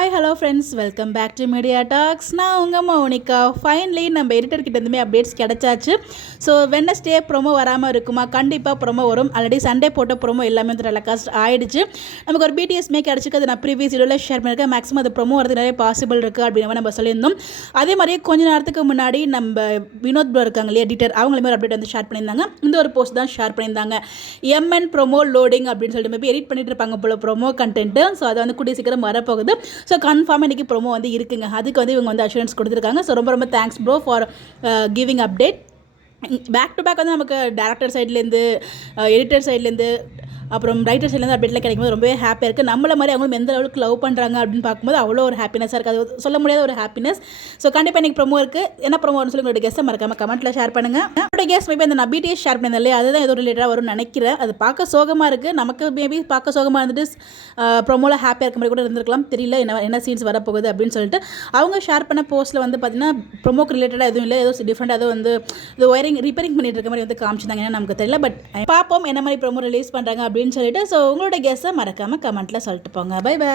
Hi hello friends, welcome back to Media Talks. நான் உங்கள் Mounika. Finally நம்ம எடிட்டர் கிட்ட இருந்துமே அப்டேட்ஸ் கிடச்சாச்சு. ஸோ வெட்னஸ்டே ப்ரோமோ வராமல் இருக்குமா? கண்டிப்பாக ப்ரோமோ வரும். ஆல்ரெடி சண்டே போட்ட ப்ரோமோ எல்லாமே வந்து டெலிகாஸ்ட் ஆகிடுச்சு. நமக்கு ஒரு பிடிஎஸ்மே கிடச்சிருக்கு. அது நான் ப்ரீவியஸ் வீடியோவில் ஷேர் பண்ணியிருக்கேன். மேக்ஸிமம் அது ப்ரோமோ வரது நிறைய பாசிபிள் இருக்குது அப்படின்னு நம்ம சொல்லியிருந்தோம். அதே மாதிரியே கொஞ்ச நேரத்துக்கு முன்னாடி நம்ம வினோத் ப்ரோ இருக்காங்க இல்லையா, எடிட்டர், அவங்களுமே ஒரு அப்டேட் வந்து ஷேர் பண்ணியிருந்தாங்க. இந்த ஒரு போஸ்ட் தான் ஷேர் பண்ணியிருந்தாங்க. எம்என் ப்ரோமோ லோடிங் அப்படின்னு சொல்லிட்டு மேபி எடிட் பண்ணிட்டு இருப்பாங்க போல ப்ரோமோ கண்டென்ட்டு. ஸோ அதை வந்து கூடிய சீக்கிரம் வரப்போகுது. ஸோ கன்ஃபார்மாக இன்றைக்கி ப்ரோமோ வந்து இருக்குங்க. அதுக்கு வந்து இவங்க வந்து அஷூரன்ஸ் கொடுத்துருக்காங்க. ஸோ ரொம்ப ரொம்ப thanks bro for giving update. Back to back வந்து நமக்கு டேரக்டர் சைட்லேருந்து, எடிட்டர் சைட்லேருந்து, அப்புறம் ரைட்டர் சைட்லேருந்து அப்டேட்டில் கிடைக்கும்போது ரொம்பவே ஹாப்பியாக இருக்குது. நம்மள மாதிரி அவங்களும் எந்த அளவுக்கு லவ் பண்ணுறாங்க அப்படின்னு பார்க்கும்போது அவ்வளோ ஒரு ஹாப்பினஸாக இருக்குது. அது சொல்ல முடியாத ஒரு ஹாப்பினஸ். ஸோ கண்டிப்பாக இன்றைக்கி ப்ரோமோ இருக்குது. என்ன ப்ரோமோன்னு சொல்லி உங்களோட கெஸ்ட்டை மறக்காமல் கமெண்ட்டில் ஷேர் பண்ணுங்கள். என்னோட கெஸ்ட் மேபி அந்த நான் பிடிஎஸ் ஷேர் பண்ணியிருந்தேன் இல்லையா, அதுதான் ஏதோ ரிலேட்டடாக வரும்னு நினைக்கிறேன். அது பார்க்க சோகமாக இருக்குது. நமக்கு மேபி பார்க்க சோகமாக இருந்துட்டு ப்ரோமோவில் ஹாப்பியாக இருக்க மாதிரி கூட இருந்திருக்கலாம். தெரியல என்ன சீன்ஸ் வரப்போகுது அப்படின்னு சொல்லிட்டு. அவங்க ஷேர் பண்ண போஸ்ட்டில் வந்து பார்த்தீங்கன்னா ப்ரோமோக்கு ரிலேட்டடாக எதுவும் இல்லை, ஏதோ டிஃப்ரெண்ட்டாக ஏதோ வந்து இது ஒயரிங் ரிப்பேரிங் பண்ணிட்டு இருக்க மாதிரி வந்து காமிச்சிருந்தாங்க. ஏன்னா நமக்கு தெரியல. பட் பார்ப்போம் என்ன மாதிரி ப்ரோமோ ரிலீஸ் பண்ணுறாங்க அப்படின்னு சொல்லிட்டு. ஸோ உங்களோட கெஸ்ஸை மறக்காமல் கமெண்ட்டில் சொல்லிட்டு போங்க. Bye by.